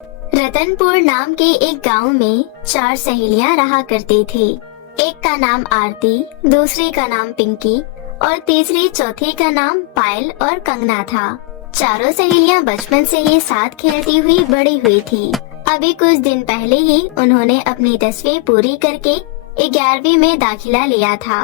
रतनपुर नाम के एक गांव में 4 सहेलियां रहा करती थी। एक का नाम आरती, दूसरी का नाम पिंकी और तीसरी चौथी का नाम पायल और कंगना था। चारों सहेलियां बचपन से ही साथ खेलती हुई बड़ी हुई थी। अभी कुछ दिन पहले ही उन्होंने अपनी 10वीं पूरी करके 11वीं में दाखिला लिया था,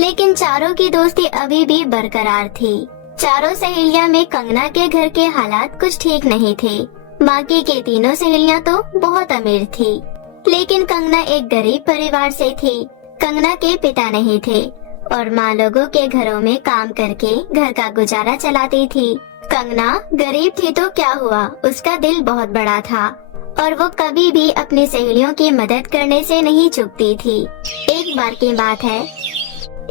लेकिन चारों की दोस्ती अभी भी बरकरार थी। चारों सहेलियां में कंगना के घर के हालात कुछ ठीक नहीं थे। बाकी के तीनों सहेलियां तो बहुत अमीर थी, लेकिन कंगना एक गरीब परिवार से थी। कंगना के पिता नहीं थे और माँ लोगों के घरों में काम करके घर का गुजारा चलाती थी। कंगना गरीब थी तो क्या हुआ, उसका दिल बहुत बड़ा था और वो कभी भी अपनी सहेलियों की मदद करने से नहीं चूकती थी। एक बार की बात है,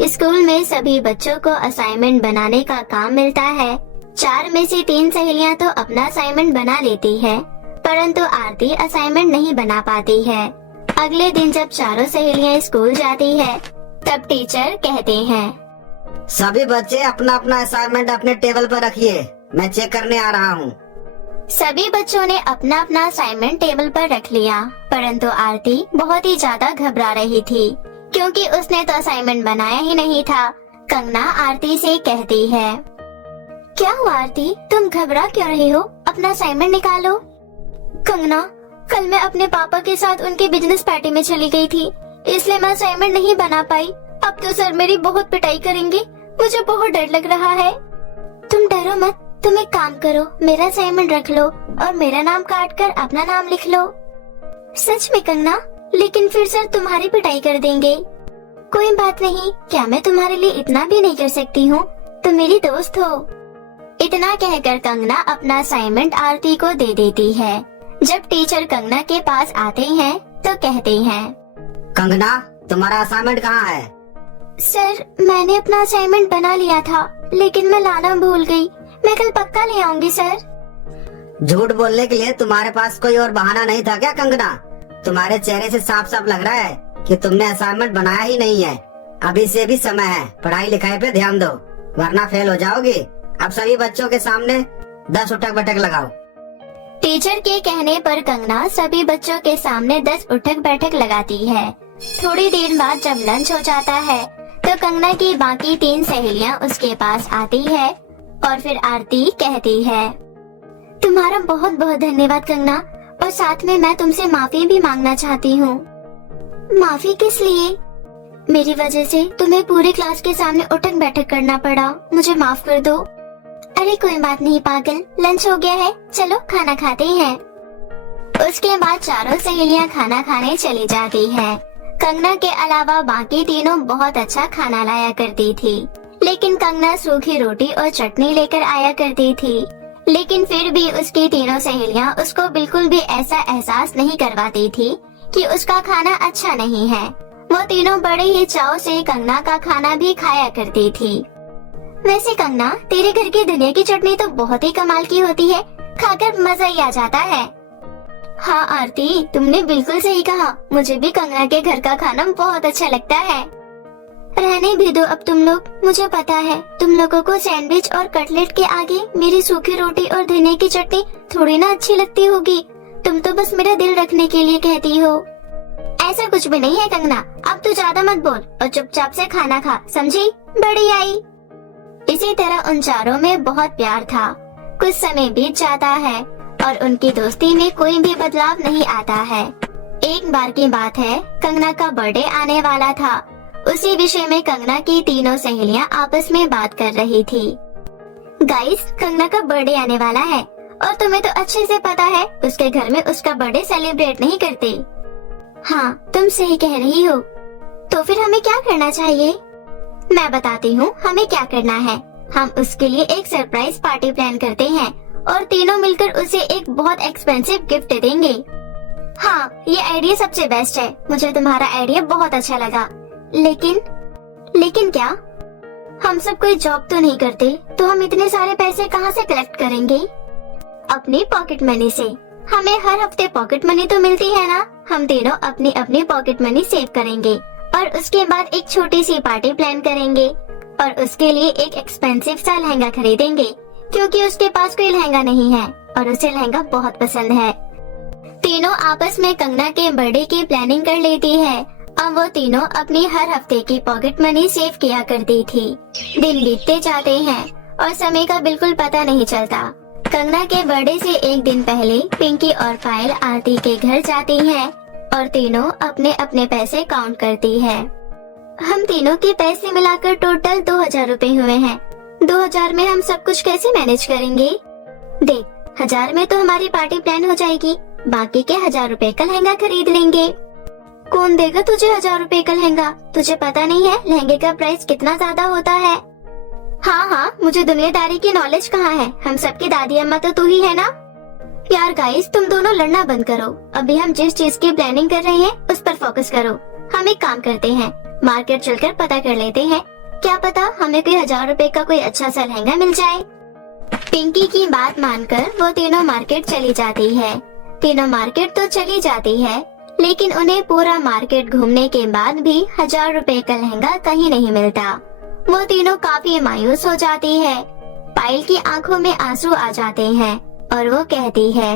स्कूल में सभी बच्चों को असाइनमेंट बनाने का काम मिलता है। 4 में से 3 सहेलियां तो अपना असाइनमेंट बना लेती है, परंतु आरती असाइनमेंट नहीं बना पाती है। अगले दिन जब चारों सहेलियां स्कूल जाती है, तब टीचर कहते हैं, सभी बच्चे अपना अपना असाइनमेंट अपने टेबल पर रखिए, मैं चेक करने आ रहा हूँ। सभी बच्चों ने अपना अपना असाइनमेंट टेबल पर रख लिया, परंतु आरती बहुत ही ज्यादा घबरा रही थी, क्योंकि उसने तो असाइनमेंट बनाया ही नहीं था। कंगना आरती से कहती है, क्या हुआ आरती, तुम घबरा क्यों रही हो? अपना असाइनमेंट निकालो। कंगना, कल मैं अपने पापा के साथ उनके बिजनेस पार्टी में चली गई थी, इसलिए मैं असाइनमेंट नहीं बना पाई। अब तो सर मेरी बहुत पिटाई करेंगे, मुझे बहुत डर लग रहा है। तुम डरो मत, तुम एक काम करो, मेरा असाइनमेंट रख लो और मेरा नाम काट कर अपना नाम लिख लो। सच में कंगना, लेकिन फिर सर तुम्हारी पिटाई कर देंगे। कोई बात नहीं, क्या मैं तुम्हारे लिए इतना भी नहीं कर सकती हूँ? तुम मेरी दोस्त हो। इतना कहकर कंगना अपना असाइनमेंट आरती को दे देती है। जब टीचर कंगना के पास आते हैं तो कहते हैं, कंगना, तुम्हारा असाइनमेंट कहाँ है? सर मैंने अपना असाइनमेंट बना लिया था, लेकिन मैं लाना भूल गई। मैं कल पक्का ले आऊंगी सर। झूठ बोलने के लिए तुम्हारे पास कोई और बहाना नहीं था क्या कंगना? तुम्हारे चेहरे से साफ साफ लग रहा है कि तुमने असाइनमेंट बनाया ही नहीं है। अभी से भी समय है, पढ़ाई लिखाई पे ध्यान दो, वरना फेल हो जाओगी। अब सभी बच्चों के सामने 10 उठक बैठक लगाओ। टीचर के कहने पर कंगना सभी बच्चों के सामने 10 उठक बैठक लगाती है। थोड़ी देर बाद जब लंच हो जाता है तो कंगना की बाकी 3 सहेलियां उसके पास आती है और फिर आरती कहती है, तुम्हारा बहुत बहुत धन्यवाद कंगना, और साथ में मैं तुमसे माफी भी मांगना चाहती हूँ। माफी किस लिए? मेरी वजह से तुम्हें पूरी क्लास के सामने उठक बैठक करना पड़ा, मुझे माफ कर दो। अरे कोई बात नहीं पागल, लंच हो गया है, चलो खाना खाते हैं। उसके बाद चारों सहेलियां खाना खाने चली जाती है। कंगना के अलावा बाकी तीनों बहुत अच्छा खाना लाया करती थी, लेकिन कंगना सूखी रोटी और चटनी लेकर आया करती थी। लेकिन फिर भी उसकी तीनों सहेलियां उसको बिल्कुल भी ऐसा एहसास नहीं करवाती थी कि उसका खाना अच्छा नहीं है। वो तीनों बड़े ही चाव से कंगना का खाना भी खाया करती थी। वैसे कंगना, तेरे घर की धनिया की चटनी तो बहुत ही कमाल की होती है, खाकर मजा ही आ जाता है। हाँ आरती, तुमने बिल्कुल सही कहा, मुझे भी कंगना के घर का खाना बहुत अच्छा लगता है। रहने भी दो अब तुम लोग, मुझे पता है तुम लोगों को सैंडविच और कटलेट के आगे मेरी सूखी रोटी और धनिया की चटनी थोड़ी ना अच्छी लगती होगी। तुम तो बस मेरा दिल रखने के लिए कहती हो। ऐसा कुछ भी नहीं है कंगना, अब तू ज्यादा मत बोल और चुपचाप से खाना खा, समझी? बड़ी आई। इसी तरह उन चारों में बहुत प्यार था। कुछ समय बीत जाता है और उनकी दोस्ती में कोई भी बदलाव नहीं आता है। एक बार की बात है, कंगना का बर्थडे आने वाला था। उसी विषय में कंगना की तीनों सहेलियां आपस में बात कर रही थी। गाइस, कंगना का बर्थडे आने वाला है और तुम्हें तो अच्छे से पता है उसके घर में उसका बर्थडे सेलिब्रेट नहीं करते। हाँ, तुम सही कह रही हो। तो फिर हमें क्या करना चाहिए? मैं बताती हूँ हमें क्या करना है। हम उसके लिए एक सरप्राइज पार्टी प्लान करते हैं और तीनों मिलकर उसे एक बहुत एक्सपेंसिव गिफ्ट देंगे। हाँ, ये आइडिया सबसे बेस्ट है। मुझे तुम्हारा आइडिया बहुत अच्छा लगा। लेकिन क्या? हम सब कोई जॉब तो नहीं करते, तो हम इतने सारे पैसे कहाँ से कलेक्ट करेंगे? अपनी पॉकेट मनी से। हमें हर हफ्ते पॉकेट मनी तो मिलती है ना। हम तीनों अपनी अपनी पॉकेट मनी सेव करेंगे और उसके बाद एक छोटी सी पार्टी प्लान करेंगे और उसके लिए एक एक्सपेंसिव सा लहंगा खरीदेंगे, क्योंकि उसके पास कोई लहंगा नहीं है और उसे लहंगा बहुत पसंद है। तीनों आपस में कंगना के बर्थडे की प्लानिंग कर लेती है। अब वो तीनों अपनी हर हफ्ते की पॉकेट मनी सेव किया करती थी। दिन बीतते जाते हैं और समय का बिल्कुल पता नहीं चलता। कंगना के बर्थडे से एक दिन पहले पिंकी और पायल आरती के घर जाती हैं और तीनों अपने अपने पैसे काउंट करती है। हम तीनों के पैसे मिलाकर टोटल 2000 रुपए हुए हैं। 2000 में हम सब कुछ कैसे मैनेज करेंगे? देख, 1000 में तो हमारी पार्टी प्लान हो जाएगी, बाकी के 1000 रुपए का लहंगा खरीद लेंगे। कौन देगा तुझे 1000 रुपए का लहंगा? तुझे पता नहीं है लहंगे का प्राइस कितना ज्यादा होता है? हाँ, मुझे दुनियादारी की नॉलेज कहाँ है? हम सबकी दादी अम्मा तो तू ही है ना। यार गाइस, तुम दोनों लड़ना बंद करो। अभी हम जिस चीज की प्लानिंग कर रहे हैं उस पर फोकस करो। हम एक काम करते हैं, मार्केट चलकर पता कर लेते हैं, क्या पता हमें कोई 1000 रुपए का कोई अच्छा सा लहंगा मिल जाए। पिंकी की बात मानकर वो तीनों मार्केट चली जाती है। तीनों मार्केट तो चली जाती है, लेकिन उन्हें पूरा मार्केट घूमने के बाद भी 1000 रुपए का लहंगा कहीं नहीं मिलता। वो तीनों काफी मायूस हो जाती है। पायल की आंखों में आंसू आ जाते हैं और वो कहती है,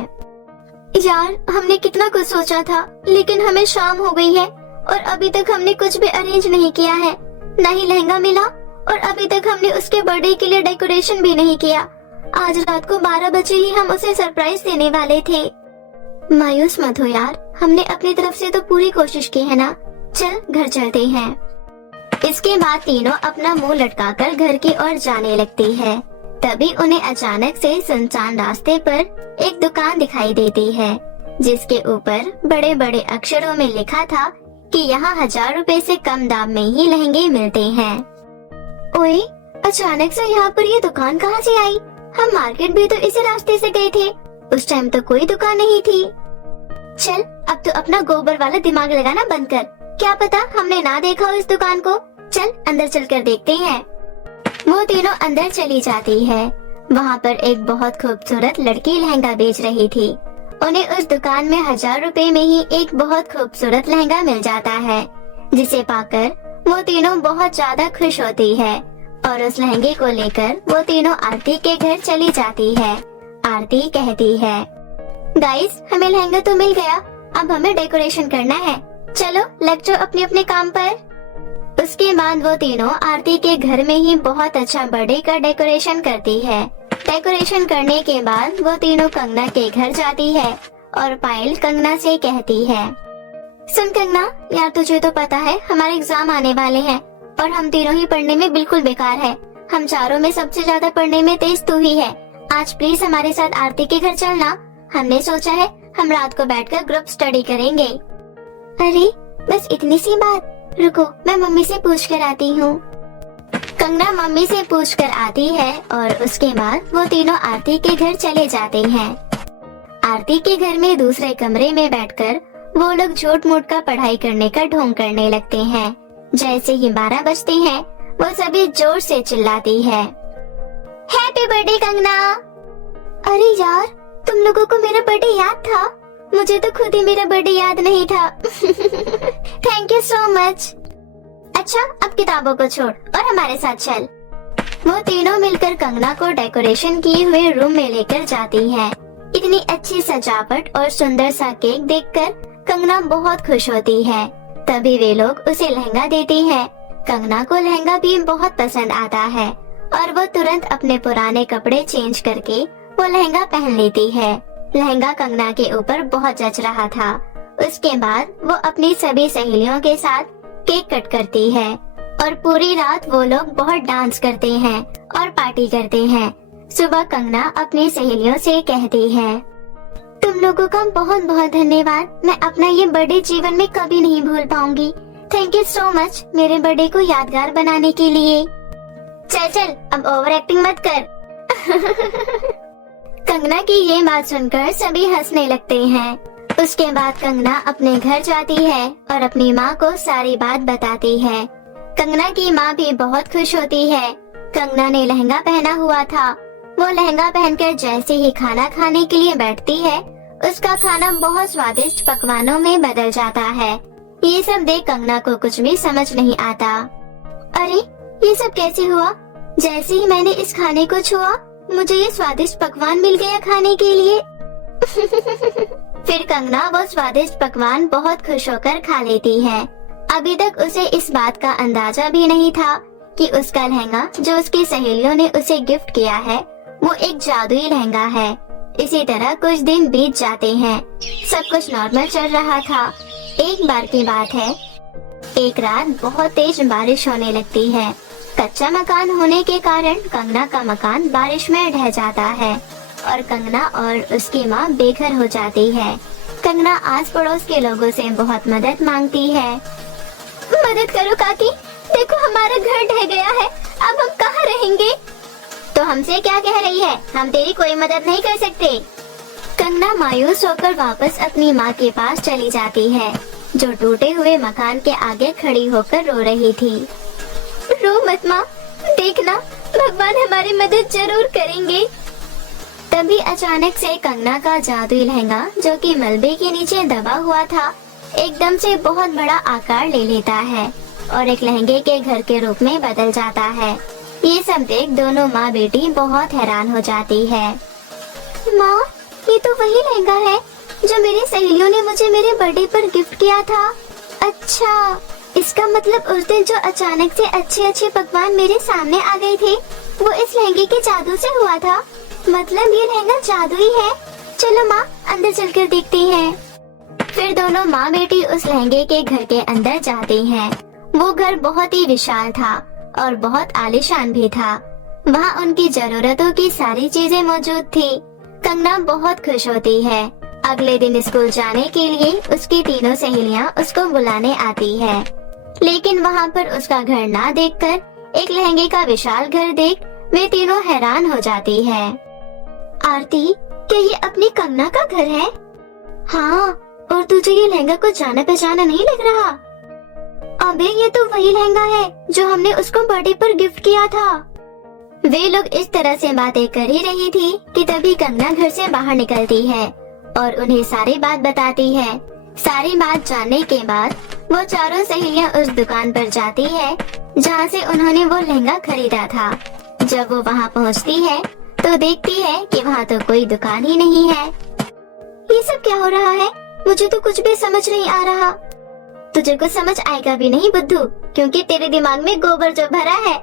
यार हमने कितना कुछ सोचा था, लेकिन हमें शाम हो गई है और अभी तक हमने कुछ भी अरेंज नहीं किया है। न ही लहंगा मिला और अभी तक हमने उसके बर्थडे के लिए डेकोरेशन भी नहीं किया। आज रात को 12 बजे ही हम उसे सरप्राइज देने वाले थे। मायूस मत हो यार, हमने अपनी तरफ से तो पूरी कोशिश की है ना। चल घर चलते हैं। इसके बाद तीनों अपना मुंह लटकाकर घर की ओर जाने लगती है। तभी उन्हें अचानक से सुनसान रास्ते पर एक दुकान दिखाई देती है, जिसके ऊपर बड़े बड़े अक्षरों में लिखा था कि यहाँ 1000 रुपए से कम दाम में ही लहंगे मिलते हैं। ओए, अचानक से यहाँ पर ये दुकान कहाँ से आई? हम मार्केट भी तो इसी रास्ते से गए थे, उस टाइम तो कोई दुकान नहीं थी। चल, अब तो अपना गोबर वाला दिमाग लगाना बंद कर। क्या पता हमने ना देखा हो इस दुकान को। चल अंदर चलकर देखते हैं। वो तीनों अंदर चली जाती है। वहाँ पर एक बहुत खूबसूरत लड़की लहंगा बेच रही थी। उन्हें उस दुकान में 1000 रुपए में ही एक बहुत खूबसूरत लहंगा मिल जाता है, जिसे पाकर वो तीनों बहुत ज्यादा खुश होती है और उस लहंगे को लेकर वो तीनों आरती के घर चली जाती है। आरती कहती है, गाइस हमें लहंगा तो मिल गया, अब हमें डेकोरेशन करना है। चलो लग जाओ अपने अपने काम पर। उसके बाद वो तीनों आरती के घर में ही बहुत अच्छा बर्थडे का डेकोरेशन करती है। डेकोरेशन करने के बाद वो तीनों कंगना के घर जाती है और पायल कंगना से कहती है, सुन कंगना, यार तुझे तो पता है हमारे एग्जाम आने वाले हैं और हम तीनों ही पढ़ने में बिल्कुल बेकार है। हम चारों में सबसे ज्यादा पढ़ने में तेज तू ही है। आज प्लीज हमारे साथ आरती के घर चलना। हमने सोचा है हम रात को बैठकर ग्रुप स्टडी करेंगे। अरे बस इतनी सी बात, रुको मैं मम्मी से पूछ कर आती हूँ। कंगना मम्मी से पूछ कर आती है और उसके बाद वो तीनों आरती के घर चले जाते हैं। आरती के घर में दूसरे कमरे में बैठकर वो लोग झूठ मूठ का पढ़ाई करने का ढोंग करने लगते हैं। जैसे ही 12 बजते हैं वो सभी जोर से चिल्लाती है, हैप्पी बर्थडे कंगना। अरे यार, तुम लोगों को मेरा बर्थडे याद था? मुझे तो खुद ही मेरा बर्थडे याद नहीं था। Thank you so much. अच्छा अब किताबों को छोड़ और हमारे साथ चल। वो तीनों मिलकर कंगना को डेकोरेशन किए हुए रूम में लेकर जाती हैं। इतनी अच्छी सजावट और सुंदर सा केक देखकर कंगना बहुत खुश होती है। तभी वे लोग उसे लहंगा देती हैं। कंगना को लहंगा भी बहुत पसंद आता है और वो तुरंत अपने पुराने कपड़े चेंज करके वो लहंगा पहन लेती है। लहंगा कंगना के ऊपर बहुत जच रहा था। उसके बाद वो अपनी सभी सहेलियों के साथ केक कट करती है और पूरी रात वो लोग बहुत डांस करते हैं और पार्टी करते हैं। सुबह कंगना अपनी सहेलियों से कहती है, तुम लोगों का बहुत बहुत धन्यवाद। मैं अपना ये बर्थडे जीवन में कभी नहीं भूल पाऊंगी। थैंक यू सो मच मेरे बर्थडे को यादगार बनाने के लिए। चल चल अब ओवर एक्टिंग मत कर। कंगना की ये बात सुनकर सभी हंसने लगते हैं। उसके बाद कंगना अपने घर जाती है और अपनी माँ को सारी बात बताती है। कंगना की माँ भी बहुत खुश होती है। कंगना ने लहंगा पहना हुआ था। वो लहंगा पहनकर जैसे ही खाना खाने के लिए बैठती है, उसका खाना बहुत स्वादिष्ट पकवानों में बदल जाता है। ये सब देख कंगना को कुछ भी समझ नहीं आता। अरे ये सब कैसे हुआ? जैसे ही मैंने इस खाने को छुआ, मुझे ये स्वादिष्ट पकवान मिल गया खाने के लिए। फिर कंगना वो स्वादिष्ट पकवान बहुत खुश होकर खा लेती है। अभी तक उसे इस बात का अंदाजा भी नहीं था कि उसका लहंगा जो उसकी सहेलियों ने उसे गिफ्ट किया है वो एक जादुई लहंगा है। इसी तरह कुछ दिन बीत जाते हैं। सब कुछ नॉर्मल चल रहा था। एक बार की बात है, एक रात बहुत तेज बारिश होने लगती है। कच्चा मकान होने के कारण कंगना का मकान बारिश में ढह जाता है और कंगना और उसकी माँ बेघर हो जाती है। कंगना आस पड़ोस के लोगों से बहुत मदद मांगती है। मदद करो काकी, देखो हमारा घर ढह गया है, अब हम कहाँ रहेंगे? तो हमसे क्या कह रही है, हम तेरी कोई मदद नहीं कर सकते। कंगना मायूस होकर वापस अपनी माँ के पास चली जाती है, जो टूटे हुए मकान के आगे खड़ी होकर रो रही थी। रो मत माँ, देखना भगवान हमारी मदद जरूर करेंगे। तभी अचानक से कंगना का जादुई लहंगा, जो कि मलबे के नीचे दबा हुआ था, एकदम से बहुत बड़ा आकार ले लेता है और एक लहंगे के घर के रूप में बदल जाता है। ये सब देख दोनों माँ बेटी बहुत हैरान हो जाती है। माँ, ये तो वही लहंगा है जो मेरी सहेलियों ने मुझे मेरे बर्थडे पर गिफ्ट किया था। अच्छा, इसका मतलब उस दिन जो अचानक से अच्छे अच्छे पकवान मेरे सामने आ गए थे वो इस लहंगे के जादू से हुआ था। मतलब ये लहंगा जादुई है। चलो माँ, अंदर चलकर देखते हैं। फिर दोनों माँ बेटी उस लहंगे के घर के अंदर जाती हैं। वो घर बहुत ही विशाल था और बहुत आलीशान भी था। वहाँ उनकी जरूरतों की सारी चीजें मौजूद थी। कंगना बहुत खुश होती है। अगले दिन स्कूल जाने के लिए उसकी तीनों सहेलियाँ उसको बुलाने आती है, लेकिन वहाँ पर उसका घर ना देखकर एक लहंगे का विशाल घर देख वे तीनों हैरान हो जाती है। आरती, क्या ये अपनी कंगना का घर है? हाँ, और तुझे ये लहंगा कुछ जाना पहचाना नहीं लग रहा? अबे, ये तो वही लहंगा है जो हमने उसको बर्थडे पर गिफ्ट किया था। वे लोग इस तरह से बातें कर ही रही थी कि तभी कंगना घर से बाहर निकलती है और उन्हें सारी बात बताती है। सारी बात जानने के बाद वो चारों सहेलियां उस दुकान पर जाती है जहाँ से उन्होंने वो लहंगा खरीदा था। जब वो वहाँ पहुँचती है तो देखती है कि वहाँ तो कोई दुकान ही नहीं है। ये सब क्या हो रहा है? मुझे तो कुछ भी समझ नहीं आ रहा। तुझे कुछ समझ आएगा भी नहीं बुद्धू, क्योंकि तेरे दिमाग में गोबर जो भरा है।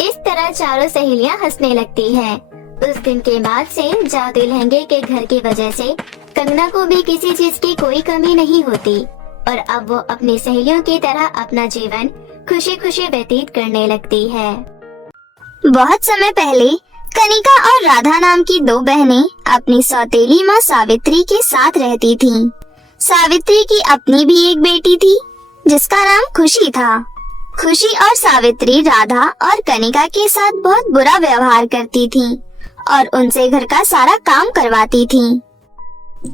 इस तरह चारों सहेलियां हंसने लगती हैं। उस दिन के बाद से जादुई लहंगे के घर की वजह से कंगना को भी किसी चीज की कोई कमी नहीं होती और अब वो अपनी सहेलियों की तरह अपना जीवन खुशी खुशी व्यतीत करने लगती है। बहुत समय पहले कनिका और राधा नाम की दो बहनें अपनी सौतेली माँ सावित्री के साथ रहती थीं। सावित्री की अपनी भी एक बेटी थी जिसका नाम खुशी था। खुशी और सावित्री राधा और कनिका के साथ बहुत बुरा व्यवहार करती थीं और उनसे घर का सारा काम करवाती थीं।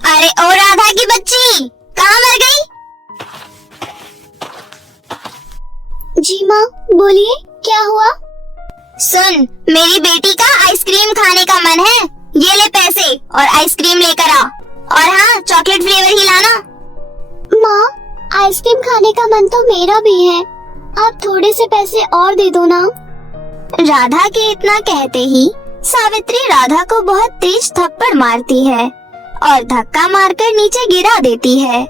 अरे ओ राधा की बच्ची, कहाँ मर गई? जी माँ, बोलिए, क्या हुआ? सुन, मेरी बेटी का आइसक्रीम खाने का मन है। ये ले पैसे और आइसक्रीम लेकर आ, और हाँ, चॉकलेट फ्लेवर ही लाना। माँ, आइसक्रीम खाने का मन तो मेरा भी है, आप थोड़े से पैसे और दे दो ना। राधा के इतना कहते ही सावित्री राधा को बहुत तेज थप्पड़ मारती है और धक्का मारकर नीचे गिरा देती है।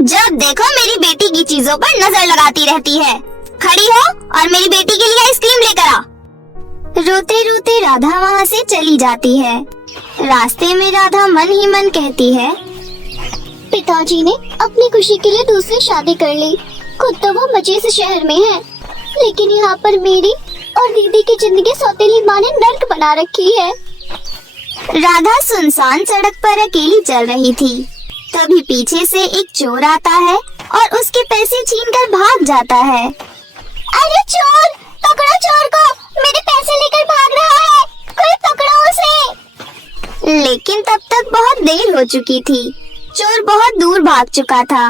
जब देखो मेरी बेटी की चीजों पर नजर लगाती रहती है। खड़ी हो और मेरी बेटी के लिए आइसक्रीम लेकर आ। रोते रोते राधा वहाँ से चली जाती है। रास्ते में राधा मन ही मन कहती है, पिताजी ने अपनी खुशी के लिए दूसरी शादी कर ली। खुद तो वो मजे से शहर में है, लेकिन यहाँ पर मेरी और दीदी की जिंदगी सौतेली माँ ने नर्क बना रखी है। राधा सुनसान सड़क पर अकेली चल रही थी। तभी पीछे से एक चोर आता है और उसके पैसे छीनकर भाग जाता है। अरे चोर, पकड़ो चोर को, मेरे पैसे लेकर भाग रहा है, कोई पकड़ो उसे। लेकिन तब तक बहुत देर हो चुकी थी। चोर बहुत दूर भाग चुका था।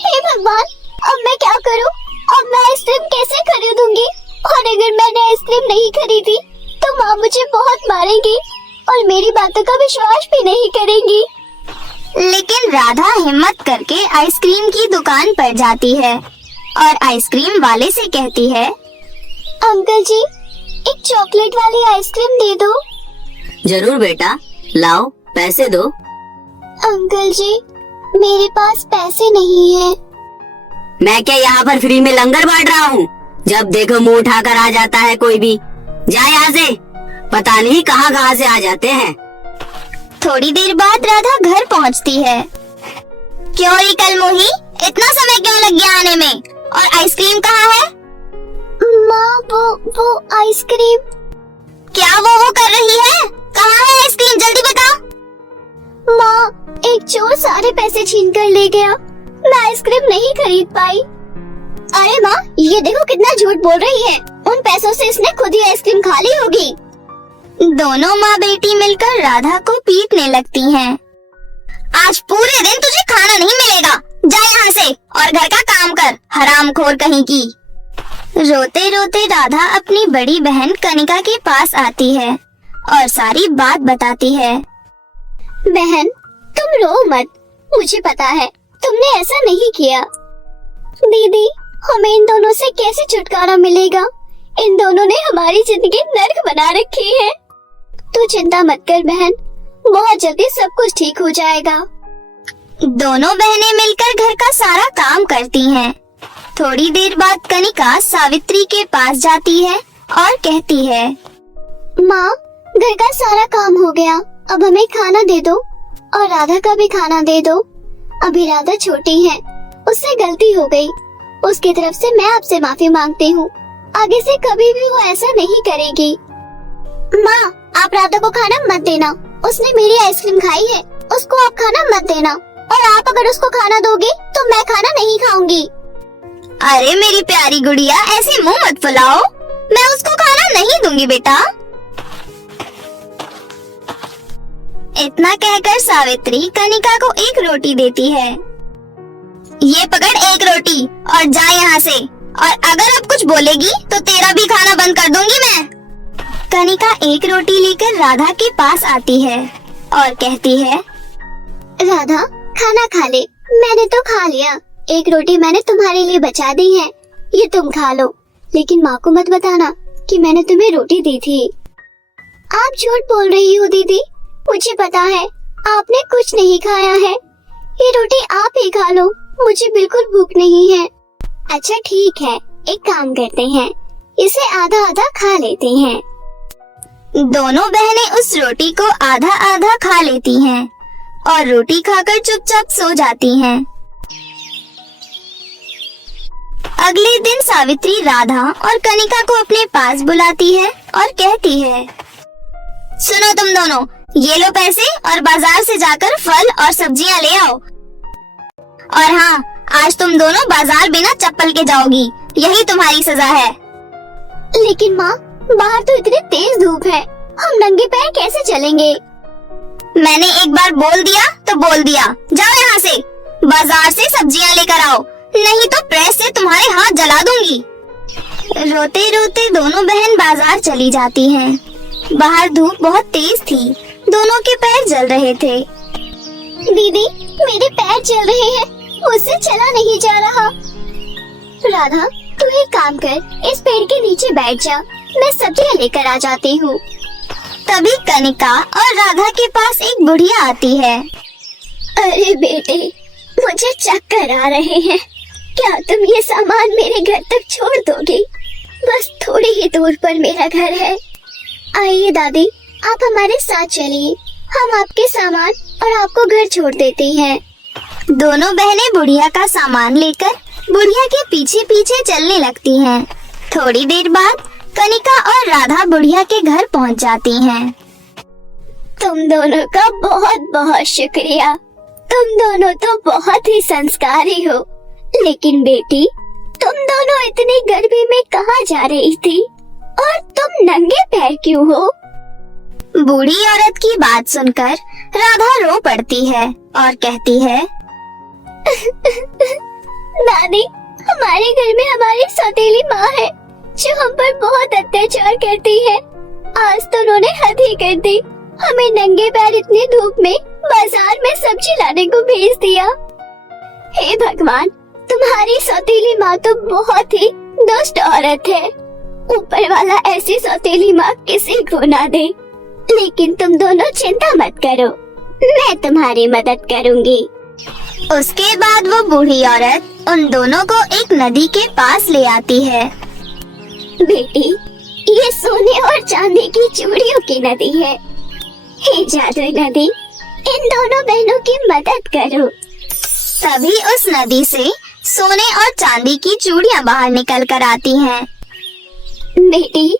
हे भगवान, अब मैं क्या करूं? अब मैं आइसक्रीम कैसे खरीदूंगी? और अगर मैंने आइसक्रीम नहीं खरीदी तो माँ मुझे बहुत मारेगी और मेरी बातों का विश्वास भी नहीं करेंगी। लेकिन राधा हिम्मत करके आइसक्रीम की दुकान पर जाती है और आइसक्रीम वाले से कहती है, अंकल जी, एक चॉकलेट वाली आइसक्रीम दे दो। जरूर बेटा, लाओ, पैसे दो। अंकल जी, मेरे पास पैसे नहीं है। मैं क्या यहाँ पर फ्री में लंगर बांट रहा हूँ? जब देखो मुंह उठाकर आ जाता है कोई भी। जा यहाँ से, पता नहीं कहाँ से आ जाते हैं। थोड़ी देर बाद राधा घर पहुँचती है। क्यों री कलमुही, इतना समय क्यों लग गया आने में? और आइसक्रीम कहाँ है? माँ, वो आइसक्रीम। क्या वो कर रही है? कहाँ है आइसक्रीम? जल्दी बता। माँ, एक चोर सारे पैसे छीन कर ले गया। मैं आइसक्रीम नहीं खरीद पाई। अरे माँ, ये देखो कितना झूठ बोल रही है। उन पैसों से इसने खुद ही आइसक्रीम खा ली होगी। दोनों माँ बेटी मिलकर राधा को पीटने लगती हैं। आज पूरे दिन तुझे खाना नहीं मिलेगा। जा यहाँ से और घर का काम कर, हरामखोर कहीं की। रोते रोते राधा अपनी बड़ी बहन कनिका के पास आती है और सारी बात बताती है। बहन, तुम रो मत। मुझे पता है तुमने ऐसा नहीं किया। दीदी, हमें इन दोनों से कैसे छुटकारा मिलेगा? इन दोनों ने हमारी जिंदगी नर्क बना रखी है। तू चिंता मत कर बहन, बहुत जल्दी सब कुछ ठीक हो जाएगा। दोनों बहनें मिलकर घर का सारा काम करती हैं। थोड़ी देर बाद कनिका सावित्री के पास जाती है और कहती है, माँ, घर का सारा काम हो गया, अब हमें खाना दे दो और राधा का भी खाना दे दो। अभी राधा छोटी है, उससे गलती हो गई। उसकी तरफ से मैं आपसे माफी मांगती हूँ। आगे से कभी भी वो ऐसा नहीं करेगी। माँ, आप राधा को खाना मत देना। उसने मेरी आइसक्रीम खाई है, उसको आप खाना मत देना। और आप अगर उसको खाना दोगे तो मैं खाना नहीं खाऊंगी। अरे मेरी प्यारी गुड़िया, ऐसे मुंह मत फुलाओ। मैं उसको खाना नहीं दूंगी बेटा। इतना कहकर सावित्री कनिका को एक रोटी देती है। ये पकड़ एक रोटी और जा यहाँ से। और अगर अब कुछ बोलेगी तो तेरा भी खाना बंद कर दूंगी मैं। कनिका एक रोटी लेकर राधा के पास आती है और कहती है, राधा, खाना खा ले। मैंने तो खा लिया। एक रोटी मैंने तुम्हारे लिए बचा दी है, ये तुम खा लो। लेकिन माँ को मत बताना कि मैंने तुम्हें रोटी दी थी। आप झूठ बोल रही हो दीदी, मुझे पता है आपने कुछ नहीं खाया है। ये रोटी आप ही खा लो, मुझे बिल्कुल भूख नहीं है। अच्छा ठीक है, एक काम करते हैं, इसे आधा आधा खा लेते हैं। दोनों बहनें उस रोटी को आधा आधा खा लेती हैं और रोटी खाकर चुपचाप सो जाती हैं। अगले दिन सावित्री राधा और कनिका को अपने पास बुलाती है और कहती है, सुनो तुम दोनों, ये लो पैसे और बाजार से जाकर फल और सब्जियां ले आओ। और हाँ, आज तुम दोनों बाजार बिना चप्पल के जाओगी, यही तुम्हारी सजा है। लेकिन माँ, बाहर तो इतनी तेज धूप है, हम नंगे पैर कैसे चलेंगे? मैंने एक बार बोल दिया तो बोल दिया। जाओ यहाँ से, बाजार से सब्जियां लेकर आओ, नहीं तो प्रेस से तुम्हारे हाथ जला दूंगी। रोते रोते दोनों बहन बाजार चली जाती हैं। बाहर धूप बहुत तेज थी, दोनों के पैर जल रहे थे। दीदी, मेरे पैर जल रहे हैं, मुझसे चला नहीं जा रहा। राधा, तू एक काम कर, इस पेड़ के नीचे बैठ जा, मैं सब्जियां लेकर आ जाती हूँ। तभी कनिका और राधा के पास एक बुढ़िया आती है। अरे बेटे, मुझे चक्कर आ रहे हैं, क्या तुम ये सामान मेरे घर तक छोड़ दोगे? बस थोड़ी ही दूर पर मेरा घर है। आइए दादी, आप हमारे साथ चलिए, हम आपके सामान और आपको घर छोड़ देते हैं। दोनों बहनें बुढ़िया का सामान लेकर बुढ़िया के पीछे पीछे चलने लगती हैं। थोड़ी देर बाद कनिका और राधा बुढ़िया के घर पहुंच जाती हैं। तुम दोनों का बहुत बहुत शुक्रिया, तुम दोनों तो बहुत ही संस्कारी हो। लेकिन बेटी, तुम दोनों इतनी गर्मी में कहाँ जा रही थी और तुम नंगे पैर क्यों हो? बूढ़ी औरत की बात सुनकर राधा रो पड़ती है और कहती है, दादी, हमारे घर में हमारी सौतेली माँ है जो हम पर बहुत अत्याचार करती है। आज तो उन्होंने हद ही कर दी, हमें नंगे पैर इतनी धूप में बाजार में सब्जी लाने को भेज दिया। हे भगवान, तुम्हारी सौतेली माँ तो बहुत ही दुष्ट औरत है। ऊपर वाला ऐसी सौतेली माँ किसी को ना दे। लेकिन तुम दोनों चिंता मत करो, मैं तुम्हारी मदद करूंगी। उसके बाद वो बूढ़ी औरत उन दोनों को एक नदी के पास ले आती है। बेटी, ये सोने और चांदी की चूड़ियों की नदी है। हे जादुई नदी, इन दोनों बहनों की मदद करो। तभी उस नदी से सोने और चांदी की चूड़ियां बाहर निकल कर आती हैं। बेटी,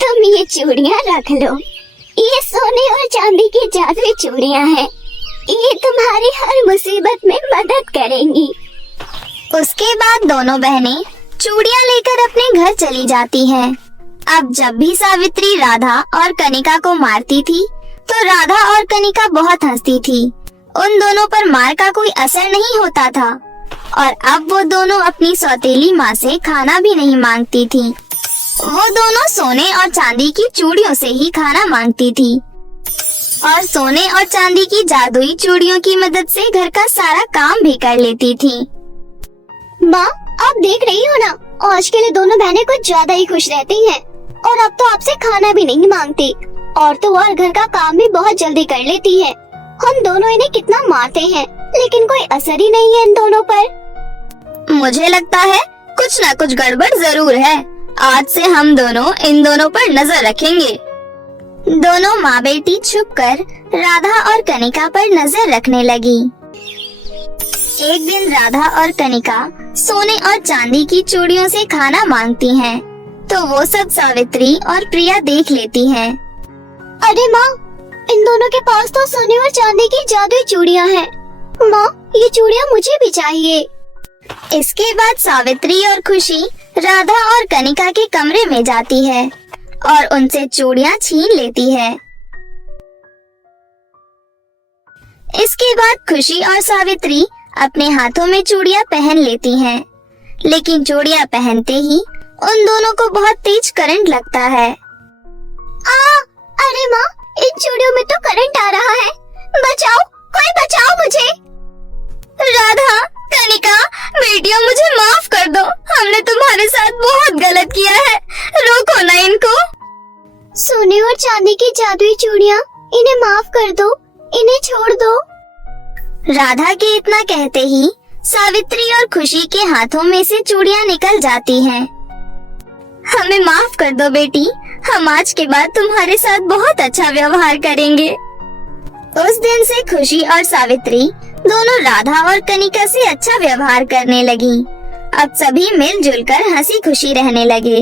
तुम ये चूड़ियां रख लो। ये सोने और चांदी की जादुई चूड़ियां हैं। ये तुम्हारी हर मुसीबत में मदद करेंगी। उसके बाद दोनों बहनें चूड़ियां लेकर अपने घर चली जाती हैं। अब जब भी सावित्री राधा और कनिका को मारती थी, तो राधा और कनिका बहुत हंसती थी। उन दोनों पर मार का कोई असर नहीं होता था और अब वो दोनों अपनी सौतेली माँ से खाना भी नहीं मांगती थी। वो दोनों सोने और चांदी की चूड़ियों से ही खाना मांगती थी और सोने और चांदी की जादुई चूड़ियों की मदद से घर का सारा काम भी कर लेती थी। माँ, आप देख रही हो ना, आजकल दोनों बहनें कुछ ज्यादा ही खुश रहती हैं और अब तो आपसे खाना भी नहीं मांगती और तो और घर का काम भी बहुत जल्दी कर लेती है। हम दोनों इन्हें कितना मारते हैं, लेकिन कोई असर ही नहीं है इन दोनों पर। मुझे लगता है कुछ न कुछ गड़बड़ जरूर है। आज से हम दोनों इन दोनों पर नजर रखेंगे। दोनों माँ बेटी छुपकर राधा और कनिका पर नजर रखने लगी। एक दिन राधा और कनिका सोने और चांदी की चूड़ियों से खाना मांगती हैं, तो वो सब सावित्री और प्रिया देख लेती हैं। अरे माँ, इन दोनों के पास तो सोने और चांदी की जादुई चूड़ियाँ हैं। माँ, ये चूड़ियाँ मुझे भी चाहिए। इसके बाद सावित्री और खुशी राधा और कनिका के कमरे में जाती है और उनसे चूड़ियाँ छीन लेती है। इसके बाद खुशी और सावित्री अपने हाथों में चूड़ियाँ पहन लेती हैं, लेकिन चूड़ियाँ पहनते ही उन दोनों को बहुत तेज करंट लगता है। अरे माँ, इन चूड़ियों में तो करंट आ रहा है। बचाओ, कोई बचाओ मुझे। राधा, कनिका, बेटियों मुझे माफ कर दो। हमने तुम्हारे साथ बहुत गलत किया है। रोको ना इनको। सोने और चांदी की जादुई चूड़ियाँ, इन्हें माफ कर दो, इन्हें छोड़ दो। राधा के इतना कहते ही सावित्री और खुशी के हाथों में से चूड़ियाँ निकल जाती हैं। हमें माफ कर दो बेटी, हम आज के बाद तुम्हारे साथ बहुत अच्छा व्यवहार करेंगे। उस दिन से खुशी और सावित्री दोनों राधा और कनिका से अच्छा व्यवहार करने लगी। अब सभी मिलजुल कर हंसी खुशी रहने लगे।